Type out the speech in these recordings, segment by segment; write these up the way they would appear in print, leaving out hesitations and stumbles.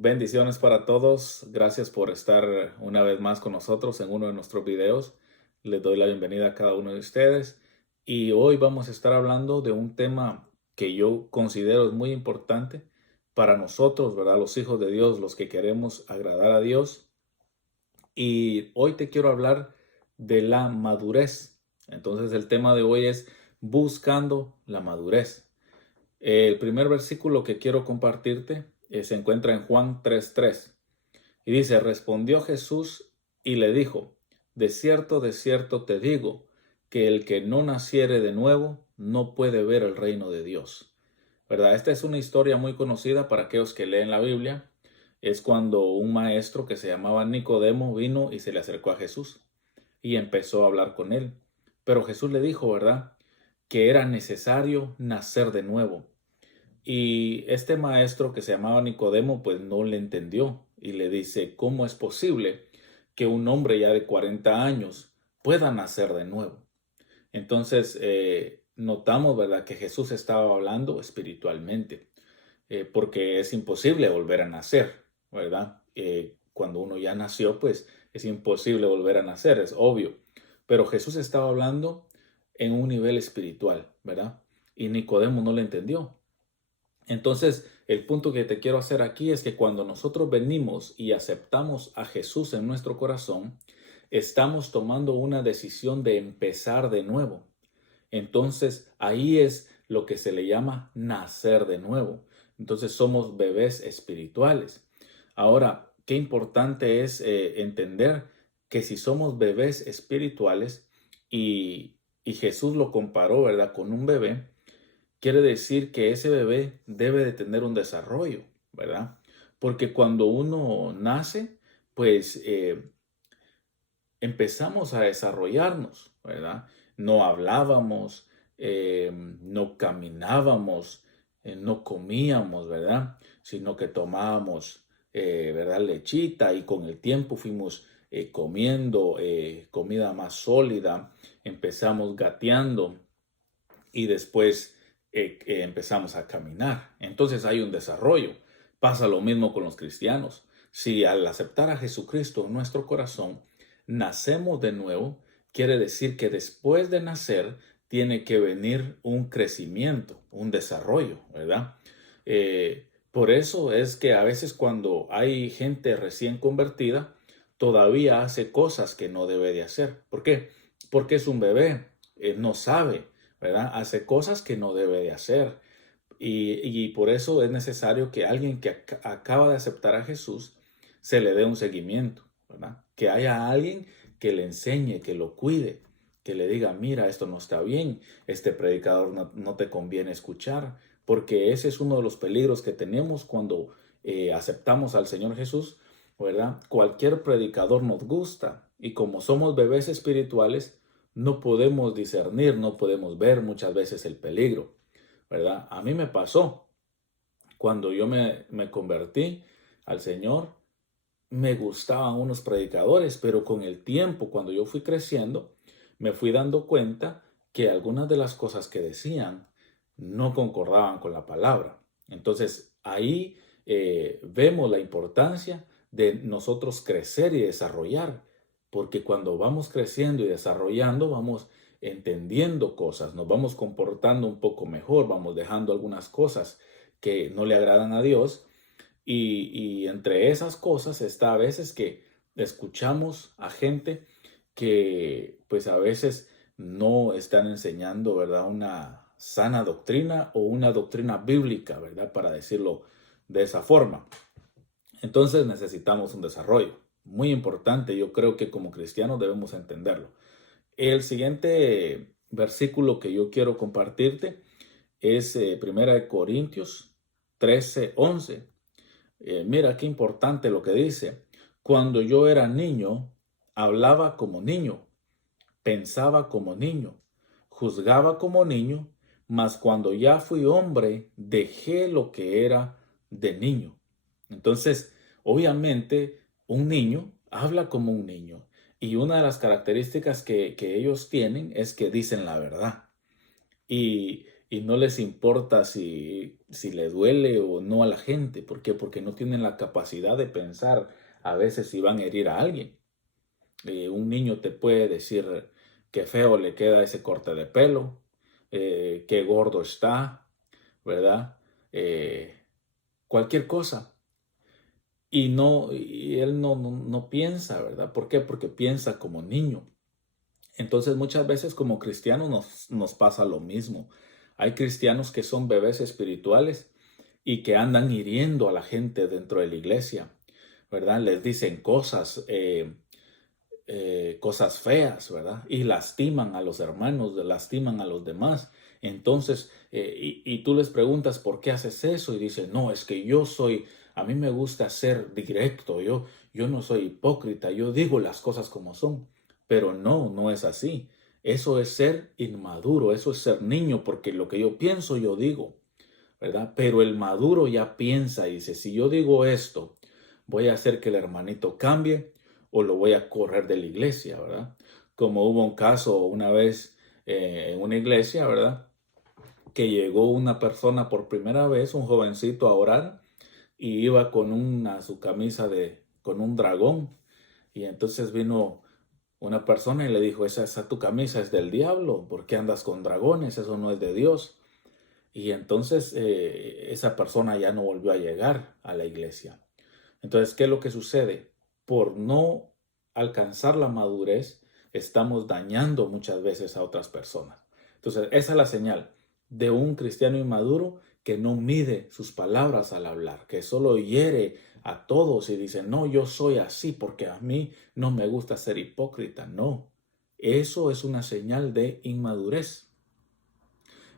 Bendiciones para todos. Gracias por estar una vez más con nosotros en uno de nuestros videos. Les doy la bienvenida a cada uno de ustedes. Y hoy vamos a estar hablando de un tema que yo considero es muy importante para nosotros, ¿verdad? Los hijos de Dios, los que queremos agradar a Dios. Y hoy te quiero hablar de la madurez. Entonces el tema de hoy es buscando la madurez. El primer versículo que quiero compartirte se encuentra en Juan 3:3 y dice, respondió Jesús y le dijo, de cierto te digo, que el que no naciere de nuevo no puede ver el reino de Dios. ¿Verdad? Esta es una historia muy conocida para aquellos que leen la Biblia. Es cuando un maestro que se llamaba Nicodemo vino y se le acercó a Jesús y empezó a hablar con él. Pero Jesús le dijo, ¿verdad?, que era necesario nacer de nuevo. Y este maestro que se llamaba Nicodemo, pues no le entendió y le dice, ¿cómo es posible que un hombre ya de 40 años pueda nacer de nuevo? Entonces, notamos, ¿verdad?, que Jesús estaba hablando espiritualmente, porque es imposible volver a nacer, ¿verdad? Cuando uno ya nació, pues es imposible volver a nacer, es obvio. Pero Jesús estaba hablando en un nivel espiritual, ¿verdad? Y Nicodemo no le entendió. Entonces, el punto que te quiero hacer aquí es que cuando nosotros venimos y aceptamos a Jesús en nuestro corazón, estamos tomando una decisión de empezar de nuevo. Entonces, ahí es lo que se le llama nacer de nuevo. Entonces, somos bebés espirituales. Ahora, qué importante es entender que si somos bebés espirituales y Jesús lo comparó, ¿verdad?, con un bebé, quiere decir que ese bebé debe de tener un desarrollo, ¿verdad? Porque cuando uno nace, pues empezamos a desarrollarnos, ¿verdad? No hablábamos, no caminábamos, no comíamos, ¿verdad? Sino que tomábamos, ¿verdad? Lechita y con el tiempo fuimos comiendo comida más sólida, empezamos gateando y después empezamos a caminar. Entonces hay un desarrollo. Pasa lo mismo con los cristianos. Si al aceptar a Jesucristo en nuestro corazón, nacemos de nuevo, quiere decir que después de nacer tiene que venir un crecimiento, un desarrollo, ¿verdad? Por eso es que a veces cuando hay gente recién convertida, todavía hace cosas que no debe de hacer. ¿Por qué? Porque es un bebé, no sabe, ¿verdad? Hace cosas que no debe de hacer. Y por eso es necesario que alguien que acaba de aceptar a Jesús se le dé un seguimiento, ¿verdad? Que haya alguien que le enseñe, que lo cuide, que le diga, mira, esto no está bien, este predicador no te conviene escuchar, porque ese es uno de los peligros que tenemos cuando aceptamos al Señor Jesús, ¿verdad? Cualquier predicador nos gusta y como somos bebés espirituales, no podemos discernir, no podemos ver muchas veces el peligro, ¿verdad? A mí me pasó cuando yo me convertí al Señor, me gustaban unos predicadores, pero con el tiempo, cuando yo fui creciendo, me fui dando cuenta que algunas de las cosas que decían no concordaban con la palabra. Entonces, ahí vemos la importancia de nosotros crecer y desarrollar, porque cuando vamos creciendo y desarrollando, vamos entendiendo cosas, nos vamos comportando un poco mejor, vamos dejando algunas cosas que no le agradan a Dios y entre esas cosas está a veces que escuchamos a gente que pues a veces no están enseñando, ¿verdad?, una sana doctrina o una doctrina bíblica, ¿verdad?, para decirlo de esa forma. Entonces necesitamos un desarrollo muy importante. Yo creo que como cristianos debemos entenderlo. El siguiente versículo que yo quiero compartirte es 1 Corintios 13:11. Mira qué importante lo que dice. Cuando yo era niño, hablaba como niño, pensaba como niño, juzgaba como niño, mas cuando ya fui hombre, dejé lo que era de niño. Entonces, obviamente, un niño habla como un niño. Y una de las características que ellos tienen es que dicen la verdad. y no les importa si le duele o no a la gente. ¿Por qué? Porque no tienen la capacidad de pensar a veces si van a herir a alguien. Un niño te puede decir qué feo le queda ese corte de pelo, qué gordo está, ¿verdad? Eh, Cualquier cosa. Y él no piensa, ¿verdad? ¿Por qué? Porque piensa como niño. Entonces muchas veces como cristianos nos pasa lo mismo. Hay cristianos que son bebés espirituales y que andan hiriendo a la gente dentro de la iglesia, ¿verdad? Les dicen cosas feas, ¿verdad? Y lastiman a los hermanos, lastiman a los demás. Entonces, y tú les preguntas por qué haces eso y dicen, no, es que a mí me gusta ser directo, yo no soy hipócrita, yo digo las cosas como son, pero no es así. Eso es ser inmaduro, eso es ser niño, porque lo que yo pienso, yo digo, ¿verdad? Pero el maduro ya piensa y dice, si yo digo esto, voy a hacer que el hermanito cambie o lo voy a correr de la iglesia, ¿verdad? Como hubo un caso una vez en una iglesia, ¿verdad? Que llegó una persona por primera vez, un jovencito a orar y iba con su camisa con un dragón. Y entonces vino una persona y le dijo, esa tu camisa es del diablo, ¿por qué andas con dragones? Eso no es de Dios. Y entonces esa persona ya no volvió a llegar a la iglesia. Entonces, ¿qué es lo que sucede? Por no alcanzar la madurez, estamos dañando muchas veces a otras personas. Entonces, esa es la señal de un cristiano inmaduro que no mide sus palabras al hablar, que solo hiere a todos y dice, no, yo soy así porque a mí no me gusta ser hipócrita. No, eso es una señal de inmadurez.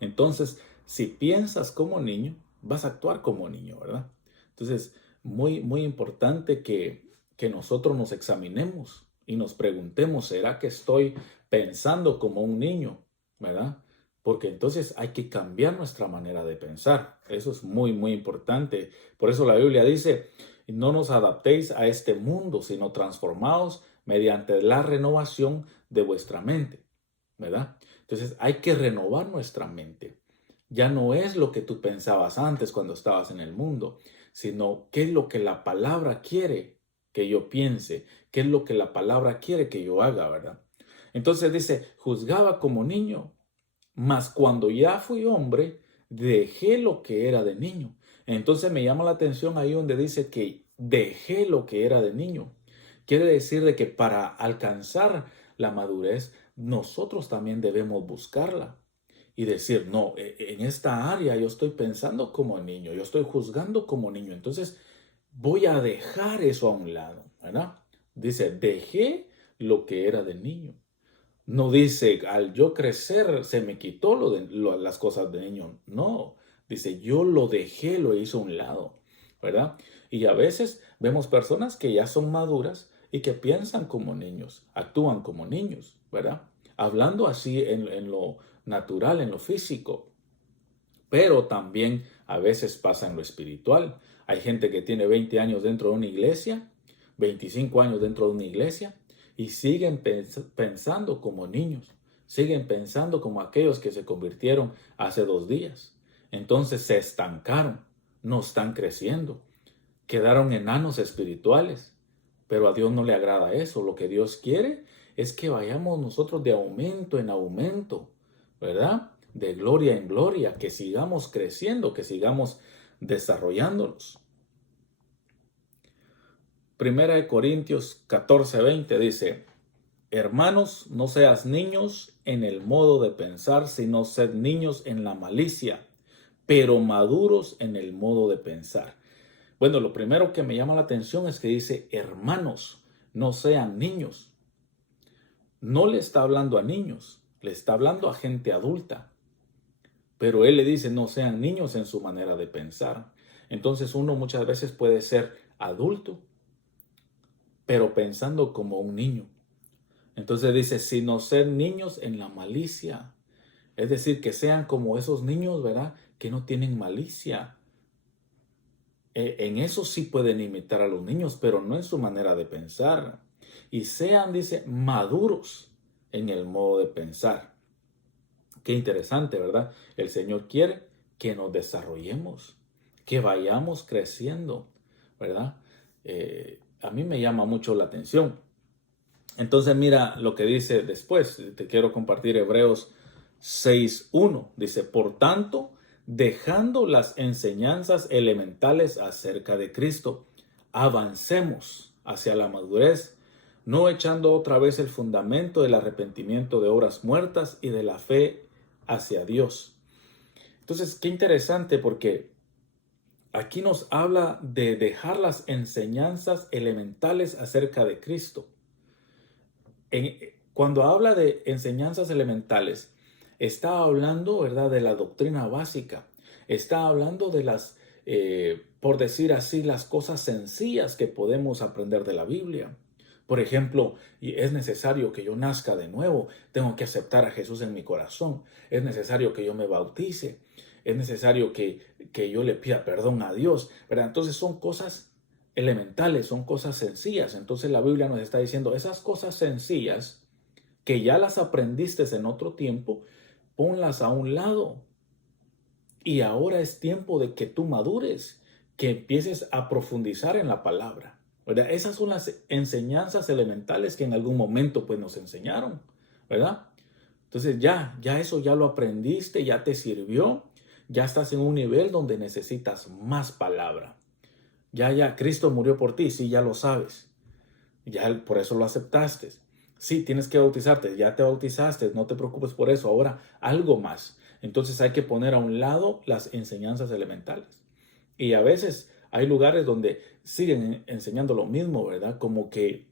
Entonces, si piensas como niño, vas a actuar como niño, ¿verdad? Entonces, muy importante que nosotros nos examinemos y nos preguntemos, ¿será que estoy pensando como un niño? ¿Verdad? Porque entonces hay que cambiar nuestra manera de pensar. Eso es muy importante. Por eso la Biblia dice, no nos adaptéis a este mundo, sino transformaos mediante la renovación de vuestra mente, ¿verdad? Entonces hay que renovar nuestra mente. Ya no es lo que tú pensabas antes cuando estabas en el mundo, sino qué es lo que la palabra quiere que yo piense, qué es lo que la palabra quiere que yo haga, ¿verdad? Entonces dice, juzgaba como niño, mas cuando ya fui hombre, dejé lo que era de niño. Entonces me llama la atención ahí donde dice que dejé lo que era de niño. Quiere decir de que para alcanzar la madurez, nosotros también debemos buscarla y decir, no, en esta área yo estoy pensando como niño, yo estoy juzgando como niño, entonces voy a dejar eso a un lado, ¿verdad? Dice, dejé lo que era de niño. No dice, al yo crecer se me quitó las cosas de niño. No, dice, yo lo dejé, lo hice a un lado, ¿verdad? Y a veces vemos personas que ya son maduras y que piensan como niños, actúan como niños, ¿verdad? Hablando así en lo natural, en lo físico, pero también a veces pasa en lo espiritual. Hay gente que tiene 20 años dentro de una iglesia, 25 años dentro de una iglesia y siguen pensando como niños, siguen pensando como aquellos que se convirtieron hace 2 días. Entonces se estancaron, no están creciendo, quedaron enanos espirituales, pero a Dios no le agrada eso. Lo que Dios quiere es que vayamos nosotros de aumento en aumento, ¿verdad? De gloria en gloria, que sigamos creciendo, que sigamos desarrollándonos. Primera de Corintios 14:20 dice, hermanos, no seas niños en el modo de pensar, sino sed niños en la malicia, pero maduros en el modo de pensar. Bueno, lo primero que me llama la atención es que dice, hermanos, no sean niños. No le está hablando a niños, le está hablando a gente adulta. Pero él le dice, no sean niños en su manera de pensar. Entonces uno muchas veces puede ser adulto, pero pensando como un niño. Entonces dice, sino ser niños en la malicia. Es decir, que sean como esos niños, ¿verdad? Que no tienen malicia. En eso sí pueden imitar a los niños, pero no en su manera de pensar. Y sean, dice, maduros en el modo de pensar. Qué interesante, ¿verdad? El Señor quiere que nos desarrollemos, que vayamos creciendo, ¿verdad? A mí me llama mucho la atención. Entonces mira lo que dice después. Te quiero compartir Hebreos 6:1. Dice, por tanto, dejando las enseñanzas elementales acerca de Cristo, avancemos hacia la madurez, no echando otra vez el fundamento del arrepentimiento de obras muertas y de la fe hacia Dios. Entonces, qué interesante porque aquí nos habla de dejar las enseñanzas elementales acerca de Cristo. Cuando habla de enseñanzas elementales, está hablando, ¿verdad?, de la doctrina básica. Está hablando de las, por decir así, las cosas sencillas que podemos aprender de la Biblia. Por ejemplo, es necesario que yo nazca de nuevo. Tengo que aceptar a Jesús en mi corazón. Es necesario que yo me bautice. Es necesario que yo le pida perdón a Dios, ¿verdad? Entonces son cosas elementales, son cosas sencillas. Entonces la Biblia nos está diciendo, esas cosas sencillas que ya las aprendiste en otro tiempo, ponlas a un lado. Y ahora es tiempo de que tú madures, que empieces a profundizar en la palabra, ¿verdad? Esas son las enseñanzas elementales que en algún momento pues nos enseñaron, ¿verdad? Entonces ya eso ya lo aprendiste, ya te sirvió, ya estás en un nivel donde necesitas más palabra. Ya, Cristo murió por ti, sí, ya lo sabes. Ya por eso lo aceptaste. Sí, tienes que bautizarte, ya te bautizaste, no te preocupes por eso. Ahora, algo más. Entonces hay que poner a un lado las enseñanzas elementales. Y a veces hay lugares donde siguen enseñando lo mismo, ¿verdad? Como que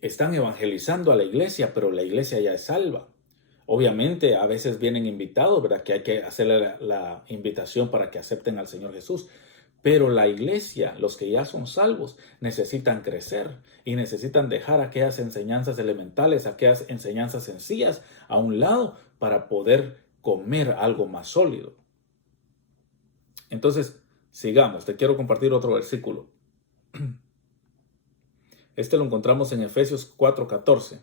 están evangelizando a la iglesia, pero la iglesia ya es salva. Obviamente, a veces vienen invitados, ¿verdad? Que hay que hacerle la invitación para que acepten al Señor Jesús. Pero la iglesia, los que ya son salvos, necesitan crecer y necesitan dejar aquellas enseñanzas elementales, aquellas enseñanzas sencillas a un lado para poder comer algo más sólido. Entonces, sigamos. Te quiero compartir otro versículo. Este lo encontramos en Efesios 4:14.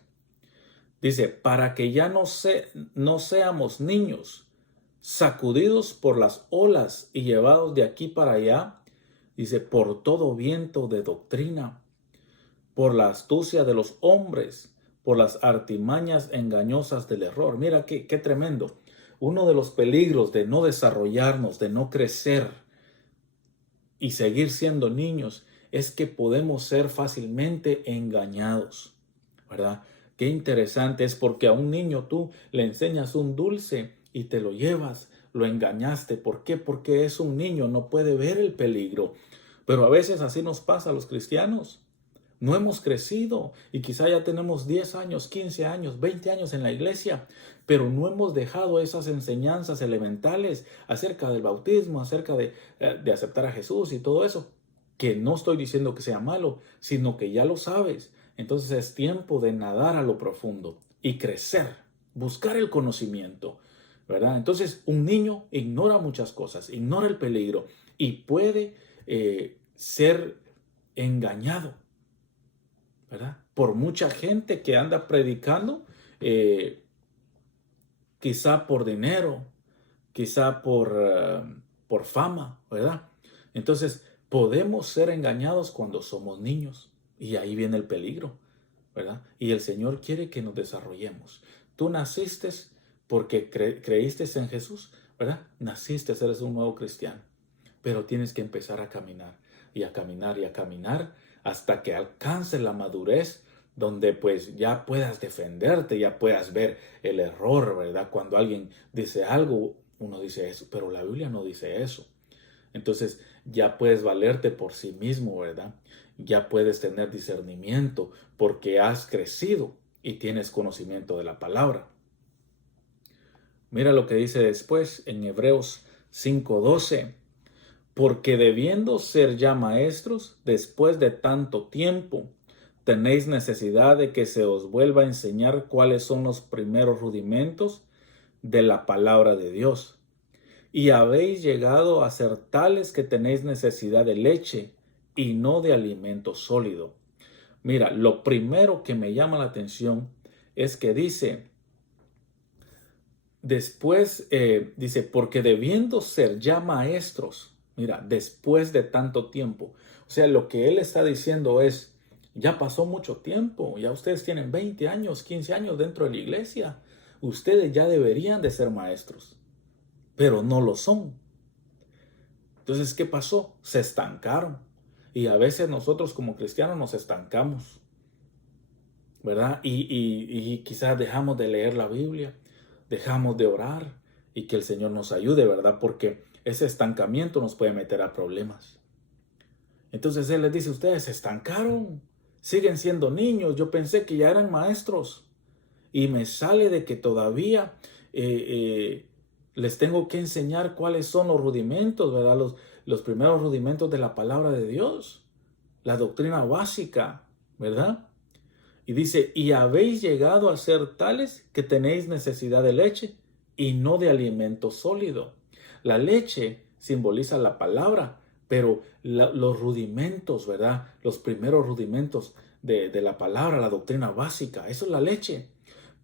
Dice, para que ya no seamos niños, sacudidos por las olas y llevados de aquí para allá, dice, por todo viento de doctrina, por la astucia de los hombres, por las artimañas engañosas del error. Mira qué tremendo. Uno de los peligros de no desarrollarnos, de no crecer y seguir siendo niños, es que podemos ser fácilmente engañados, ¿verdad? Qué interesante es porque a un niño tú le enseñas un dulce y te lo llevas, lo engañaste. ¿Por qué? Porque es un niño, no puede ver el peligro. Pero a veces así nos pasa a los cristianos. No hemos crecido y quizá ya tenemos 10 años, 15 años, 20 años en la iglesia, pero no hemos dejado esas enseñanzas elementales acerca del bautismo, acerca de aceptar a Jesús y todo eso, que no estoy diciendo que sea malo, sino que ya lo sabes. Entonces es tiempo de nadar a lo profundo y crecer, buscar el conocimiento, ¿verdad? Entonces un niño ignora muchas cosas, ignora el peligro y puede ser engañado, ¿verdad? Por mucha gente que anda predicando, quizá por dinero, quizá por fama, ¿verdad? Entonces, podemos ser engañados cuando somos niños y ahí viene el peligro, ¿verdad? Y el Señor quiere que nos desarrollemos. Tú naciste porque creíste en Jesús, ¿verdad? Naciste, eres un nuevo cristiano, pero tienes que empezar a caminar y a caminar y a caminar hasta que alcances la madurez donde pues ya puedas defenderte, ya puedas ver el error, ¿verdad? Cuando alguien dice algo, uno dice eso, pero la Biblia no dice eso. Entonces ya puedes valerte por sí mismo, ¿verdad? Ya puedes tener discernimiento porque has crecido y tienes conocimiento de la palabra. Mira lo que dice después en Hebreos 5:12. Porque debiendo ser ya maestros, después de tanto tiempo, tenéis necesidad de que se os vuelva a enseñar cuáles son los primeros rudimentos de la palabra de Dios. Y habéis llegado a ser tales que tenéis necesidad de leche y no de alimento sólido. Mira, lo primero que me llama la atención es que dice Después dice, porque debiendo ser ya maestros, mira, después de tanto tiempo. O sea, lo que él está diciendo es, ya pasó mucho tiempo, ya ustedes tienen 20 años, 15 años dentro de la iglesia. Ustedes ya deberían de ser maestros, pero no lo son. Entonces, ¿qué pasó? Se estancaron. Y a veces nosotros como cristianos nos estancamos, ¿verdad? Y quizás dejamos de leer la Biblia, dejamos de orar y que el Señor nos ayude, ¿verdad? Porque ese estancamiento nos puede meter a problemas. Entonces Él les dice, ustedes se estancaron, siguen siendo niños, yo pensé que ya eran maestros y me sale de que todavía les tengo que enseñar cuáles son los rudimentos, ¿verdad? Los primeros rudimentos de la palabra de Dios, la doctrina básica, ¿verdad? Y dice, y habéis llegado a ser tales que tenéis necesidad de leche y no de alimento sólido. La leche simboliza la palabra, pero los rudimentos, ¿verdad? Los primeros rudimentos de la palabra, la doctrina básica, eso es la leche.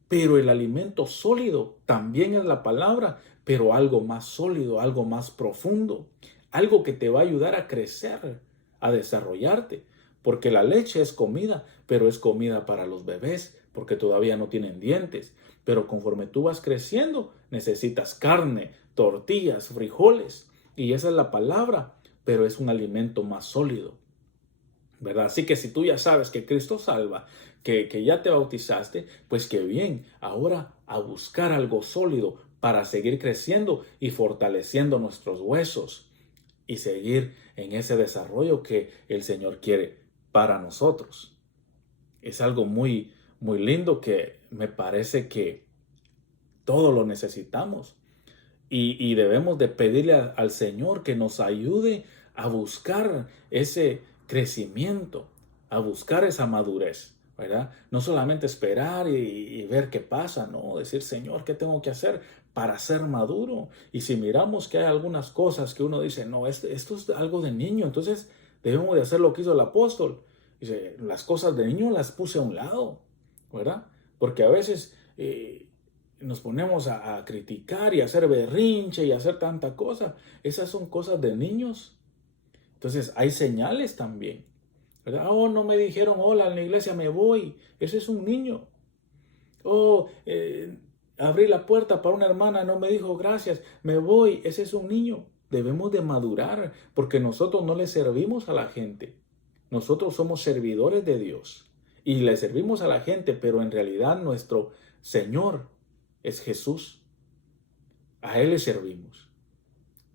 Pero el alimento sólido también es la palabra, pero algo más sólido, algo más profundo, algo que te va a ayudar a crecer, a desarrollarte. Porque la leche es comida, pero es comida para los bebés, porque todavía no tienen dientes. Pero conforme tú vas creciendo, necesitas carne, tortillas, frijoles. Y esa es la palabra, pero es un alimento más sólido, ¿verdad? Así que si tú ya sabes que Cristo salva, que ya te bautizaste, pues qué bien, ahora a buscar algo sólido para seguir creciendo y fortaleciendo nuestros huesos y seguir en ese desarrollo que el Señor quiere para nosotros. Es algo muy, muy lindo que me parece que todo lo necesitamos y debemos de pedirle al Señor que nos ayude a buscar ese crecimiento, a buscar esa madurez, ¿verdad? No solamente esperar y ver qué pasa, no, decir, Señor, ¿qué tengo que hacer para ser maduro? Y si miramos que hay algunas cosas que uno dice, no, esto es algo de niño, entonces debemos de hacer lo que hizo el apóstol. Dice, las cosas de niño las puse a un lado, ¿verdad? Porque a veces nos ponemos a criticar y a hacer berrinche y a hacer tanta cosa. Esas son cosas de niños. Entonces hay señales también, ¿verdad? Oh, no me dijeron hola en la iglesia, me voy. Ese es un niño. Oh, abrí la puerta para una hermana, no me dijo gracias, me voy. Ese es un niño. Debemos de madurar porque nosotros no le servimos a la gente. Nosotros somos servidores de Dios y le servimos a la gente, pero en realidad nuestro Señor es Jesús. A Él le servimos.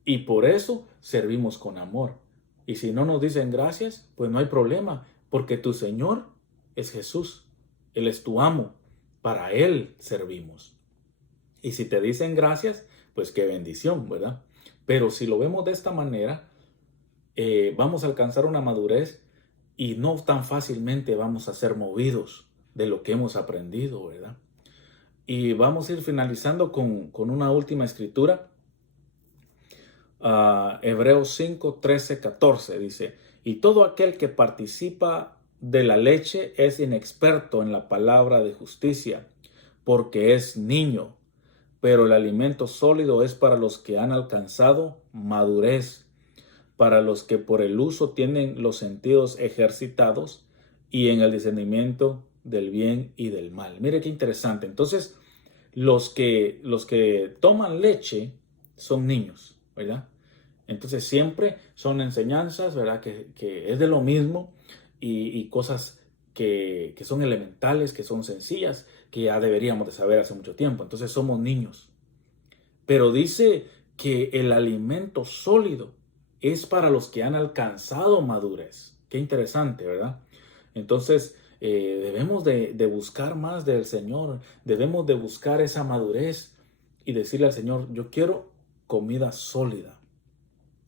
Y por eso servimos con amor. Y si no nos dicen gracias, pues no hay problema, porque tu Señor es Jesús. Él es tu amo. Para Él servimos. Y si te dicen gracias, pues qué bendición, ¿verdad? Pero si lo vemos de esta manera, vamos a alcanzar una madurez y no tan fácilmente vamos a ser movidos de lo que hemos aprendido, ¿verdad? Y vamos a ir finalizando con una última escritura. Hebreos 5, 13, 14 dice, y todo aquel que participa de la leche es inexperto en la palabra de justicia, porque es niño, pero el alimento sólido es para los que han alcanzado madurez, para los que por el uso tienen los sentidos ejercitados y en el discernimiento del bien y del mal. Mire qué interesante. Entonces, los que toman leche son niños, ¿verdad? Entonces siempre son enseñanzas, ¿verdad? Que es de lo mismo y cosas que son elementales, que son sencillas, que ya deberíamos de saber hace mucho tiempo. Entonces somos niños. Pero dice que el alimento sólido es para los que han alcanzado madurez. Qué interesante, ¿verdad? Entonces debemos de buscar más del Señor, debemos de buscar esa madurez y decirle al Señor, yo quiero comida sólida,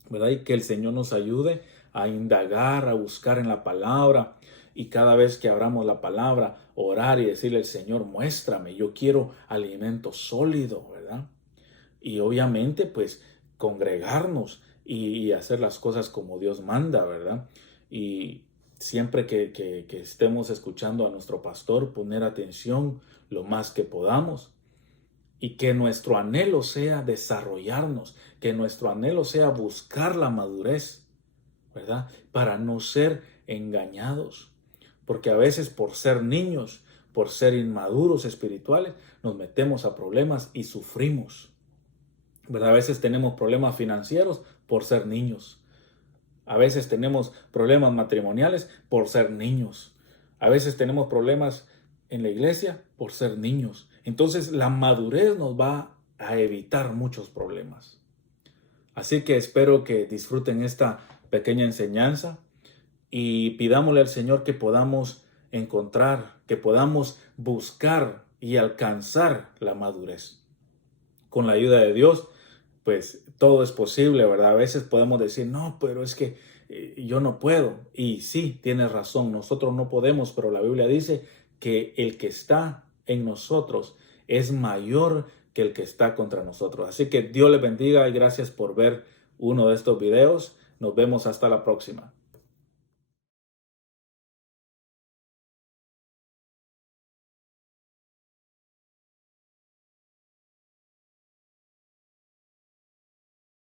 ¿verdad? Y que el Señor nos ayude a indagar, a buscar en la palabra y cada vez que abramos la palabra, orar y decirle al Señor, muéstrame, yo quiero alimento sólido, ¿verdad? Y obviamente, pues, congregarnos y hacer las cosas como Dios manda, ¿verdad? Y siempre que estemos escuchando a nuestro pastor, poner atención lo más que podamos y que nuestro anhelo sea desarrollarnos, que nuestro anhelo sea buscar la madurez, ¿verdad? Para no ser engañados. Porque a veces por ser niños, por ser inmaduros espirituales, nos metemos a problemas y sufrimos, ¿verdad? A veces tenemos problemas financieros por ser niños. A veces tenemos problemas matrimoniales por ser niños. A veces tenemos problemas en la iglesia por ser niños. Entonces la madurez nos va a evitar muchos problemas. Así que espero que disfruten esta pequeña enseñanza y pidámosle al Señor que podamos encontrar, que podamos buscar y alcanzar la madurez. Con la ayuda de Dios, pues todo es posible, ¿verdad? A veces podemos decir, no, pero es que yo no puedo. Y sí, tienes razón, nosotros no podemos, pero la Biblia dice que el que está en nosotros es mayor que el que está contra nosotros. Así que Dios les bendiga y gracias por ver uno de estos videos. Nos vemos hasta la próxima.